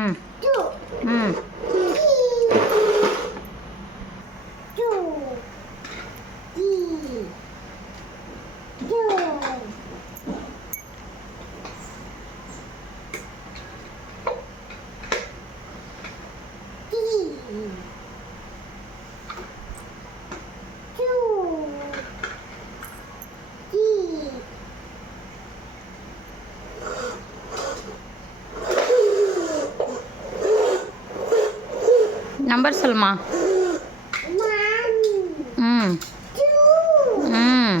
ம் ம் நம்பர் சொல்லுமா. ம் ம்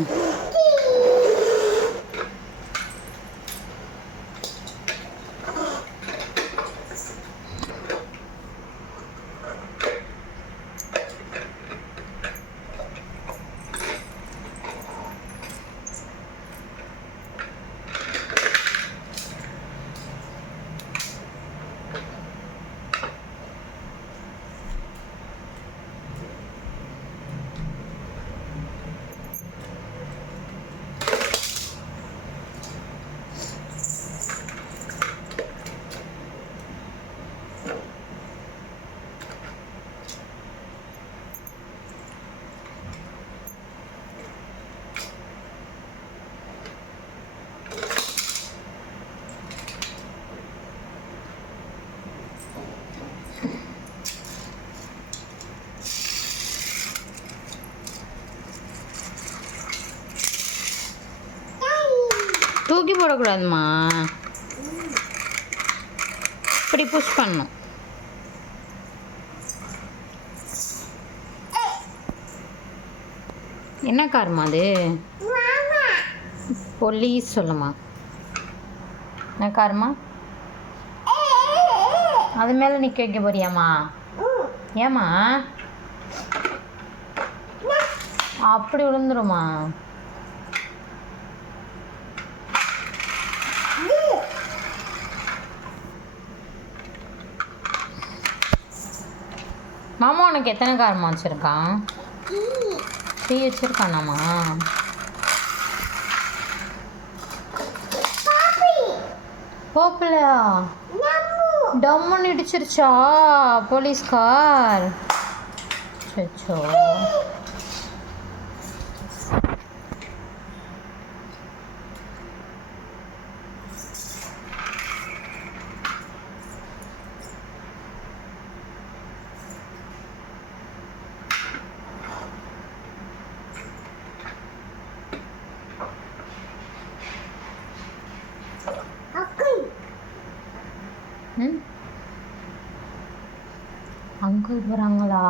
தூக்கி போடக்கூடாதுமா, இப்படி புஷ் பண்ணும். என்ன காருமா அது? போலீஸ் சொல்லுமா. என்ன காருமா? அது மேலே நிற்க வைக்க போறியாம்மா? ஏம்மா அப்படி விழுந்துருமா? மாமா உனக்கு எத்தனை காரமா வச்சுருக்கான்? 3 வச்சுருக்கானாம்மா? போகலையா? டம்முன்னு இடிச்சிருச்சா போலீஸ் கார்? சச்சோ. ம் அங்கிள் போகிறாங்களா?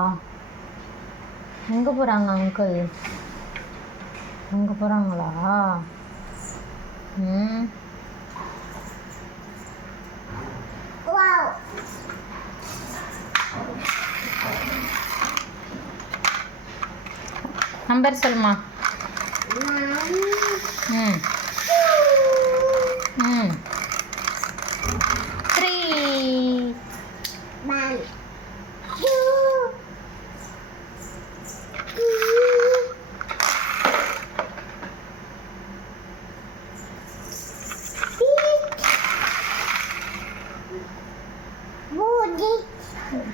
எங்கே போகிறாங்க அங்கிள்? அங்கே போகிறாங்களா? ம் நம்பர் சொல்லுமா. ம் ம் 3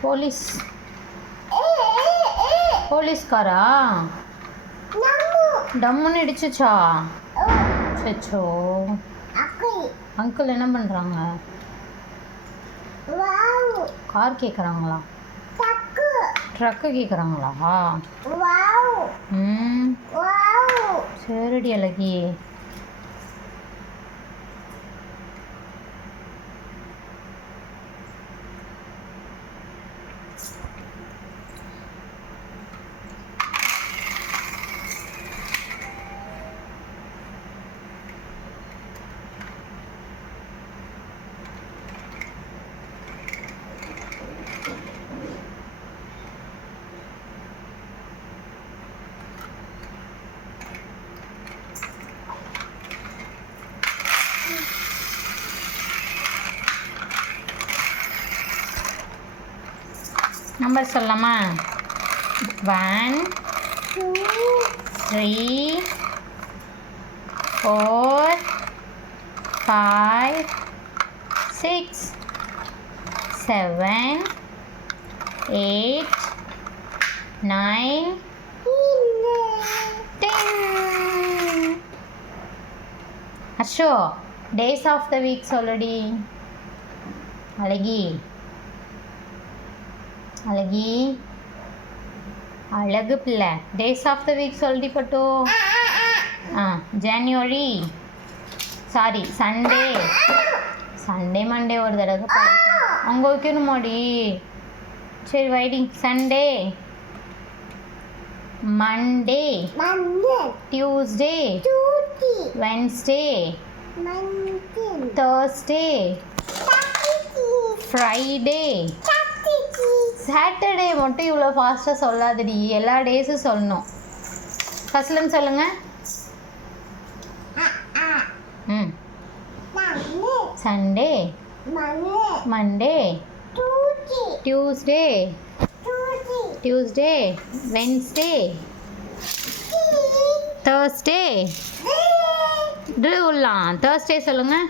போலீஸ் போலீஸ்காரா? டம்முன்னு இடிச்சுச்சா? சச்சோ. அங்கிள் என்ன பண்ணுறாங்க? கார் கேட்குறாங்களா? ட்ரக்கு கேட்குறாங்களா? ம் சரிடி அழகி. நம்பர் சொல்லலாமா? 1 3 4 5 6 7 8 9 10. அஷோ டேஸ் ஆஃப் த வீக் சொல்லுடி. அழகி அழகி அழகு பிள்ளை. டேஸ் ஆஃப் த வீக் சொல்லிடி பட்டு. ஜனவரி சாரி சண்டே. சண்டே மண்டே ஒரு தடவை அங்கே வைக்கணுமாடி. சரி வைடி. Sunday Monday Tuesday Wednesday Thursday Friday Saturday மட்டும் இவ்வளோ ஃபாஸ்ட்டாக சொல்லாதடி. எல்லா டேஸும் சொல்லணும். ஃபஸ்ட்லேருந்து சொல்லுங்கள். Sunday Monday Tuesday Wednesday Thursday உள்ளலாம். தேர்ஸ்டே சொல்லுங்கள்.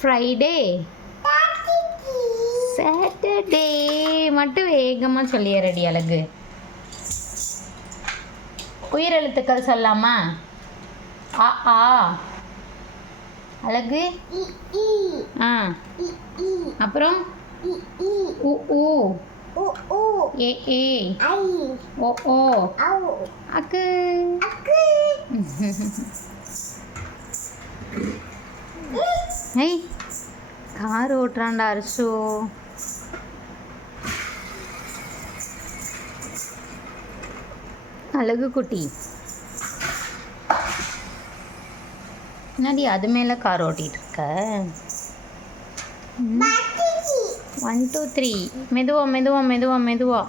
ஃப்ரைடே சாட்டர்டே மட்டும் வேகமாக சொல்லிடுறடி அழகு. உயிரெழுத்துக்கள் சொல்லாமா? ஆ ஆ அழகு. அப்புறம் உ ஊ ஏ ஏ ஓ ஓ அக்கு. ஏய் கார் ஓட்டுறான்டா அரசு. அழகு குட்டி என்னடி அது மேலே கார் ஓட்டிகிட்டு இருக்க? 1 2 3 மெதுவா மெதுவா மெதுவா மெதுவா.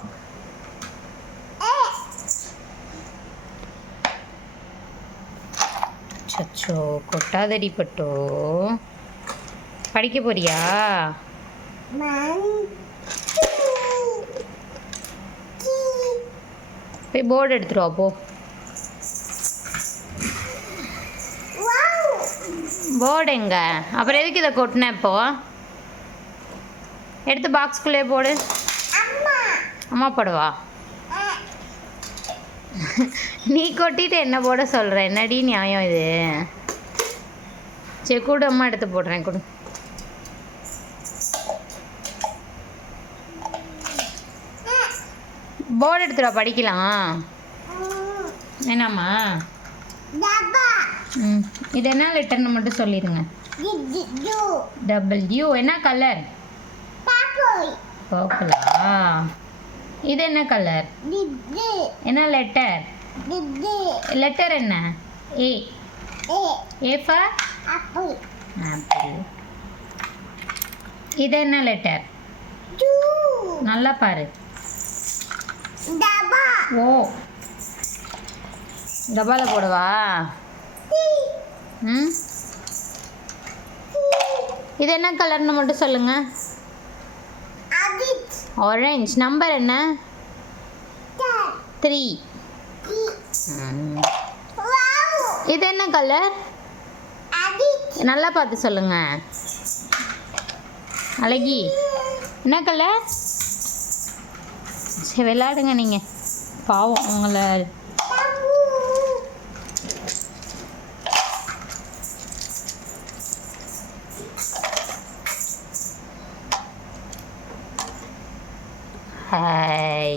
சச்சோ கொட்டாதடி பட்டோ. படிக்க போறியா? போய் போர்டு எடுத்துருவா போ. போர்டு எங்க? அப்புறம் எதுக்கு இதை கொட்டினேன்? இப்போ எடுத்து பாக்ஸ்குள்ளே போடு. அம்மா போடுவா. நீ கொட்டிட்டு என்ன போட சொல்கிற? என்னடி நியாயம் இது? சரி கூட அம்மா எடுத்து போடுறேன். கொடு. போர்டு எடுத்துருவா படிக்கலாம். என்னம்மா? இது என்ன லெட்டர்னு மட்டும் சொல்லிடுங்க. டபிள்யூ. என்ன கலர்? பர்பிளா? இது என்ன கலர்? என்ன லெட்டர்? லெட்டர் என்ன? ஏ. A for apple. இது என்ன லெட்டர்? நல்லா பாரு. ஓ. டபால போடுவா. இது என்ன கலர்னு மட்டும் சொல்லுங்க. ஆரஞ்சு. நம்பர் என்ன? 3. இது என்ன கலர்? நல்லா பார்த்து சொல்லுங்க. அழகி என்ன கலர்? சரி விளையாடுங்க நீங்கள். பாவம் உங்களை. ஹாய்.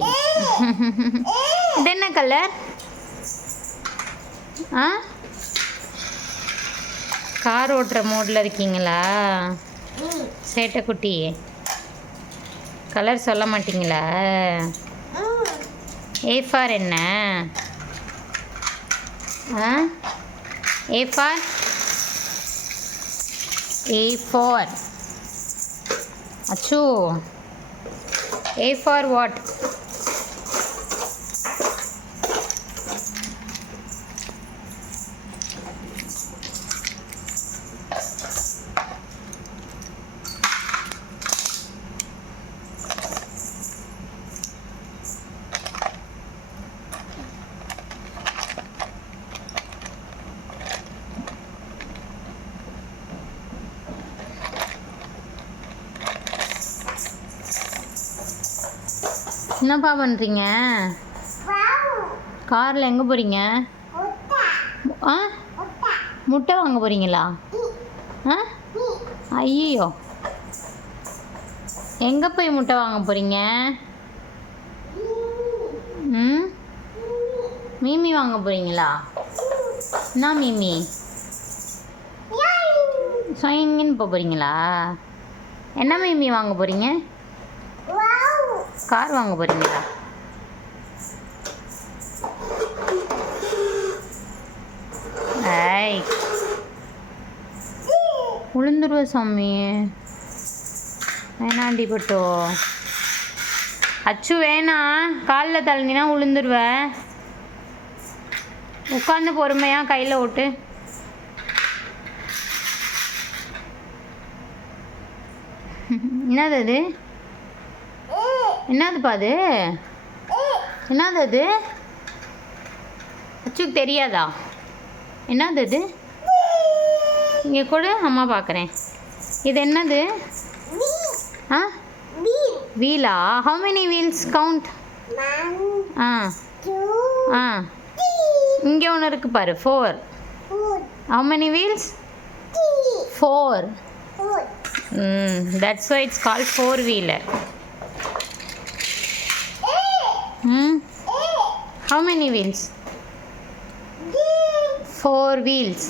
இது என்ன கலர்? கார் ஓட்டுற மோடில் இருக்கீங்களா? சேட்டைக்குட்டி கலர் சொல்ல மாட்டீங்களா? ஏ ஃபார் என்ன? A for A4. அச்சு. A for what? என்னப்பா பண்ணுறீங்க? காரில் எங்கே போகிறீங்க? ஆ முட்டை வாங்க போகிறீங்களா? ஆ ஐயோ, எங்கே போய் முட்டை வாங்க போகிறீங்க? ம் மீமி வாங்க போகிறீங்களா? என்ன மீமி? சொயிங்கன்னு போகிறீங்களா? என்ன மீமி வாங்க போகிறீங்க? கார் வாங்க போகிறீங்களா? ஐய், உளுந்துருவ சாமி, வேணாண்டி பட்டோ. அச்சு வேணாம், காலில் தள்ளினா உளுந்துருவ. உட்காந்து பொறுமையாக கையில் ஓட்டு. என்னது அது? என்னதுப்பா அது? என்னது அது? அச்சுக்கு தெரியாதா? என்னது அது? இங்கே கூட அம்மா பார்க்குறேன். இது என்னது? ஆ வீலா? How many wheels count? ஆ ஆ இங்கே ஒன்று இருக்கு பாரு, 4. How many wheels? 4. That's why it's called 4-wheeler. How many wheels? 4 wheels.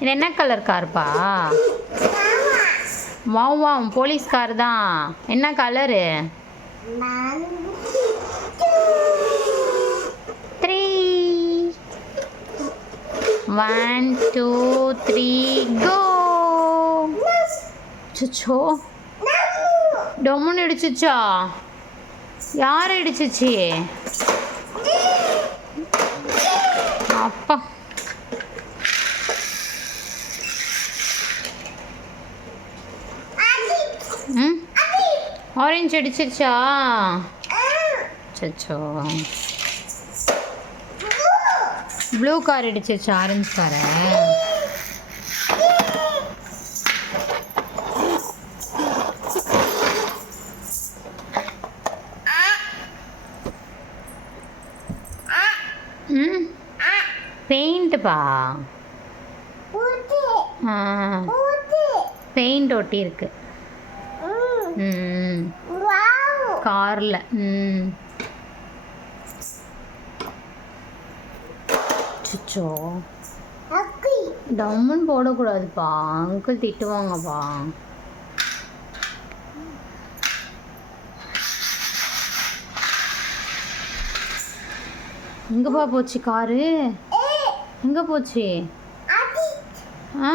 இது என்ன கலர் கார்ப்பா? வாவ், போலீஸ் கார் தான். என்ன கலரு? 3. 1 2 3 go. சுச்சோ, டொம்முன்னு இடிச்சிச்சா? யார் இடிச்சிச்சு? அப்பா, ஆரஞ்சு அடிச்சிருச்சா? சச்சோ, ப்ளூ கார் அடிச்சிருச்சா ஆரஞ்சு காரை? பெயிண்ட்டுப்பா. பெயிண்ட் ஒட்டி இருக்கு காரில். சுச்சோ, டம்முன்னு போடக்கூடாதுப்பா, அங்கிள் திட்டுவாங்கப்பா. எங்கப்பா போச்சு காரு? எங்கே போச்சு? ஆ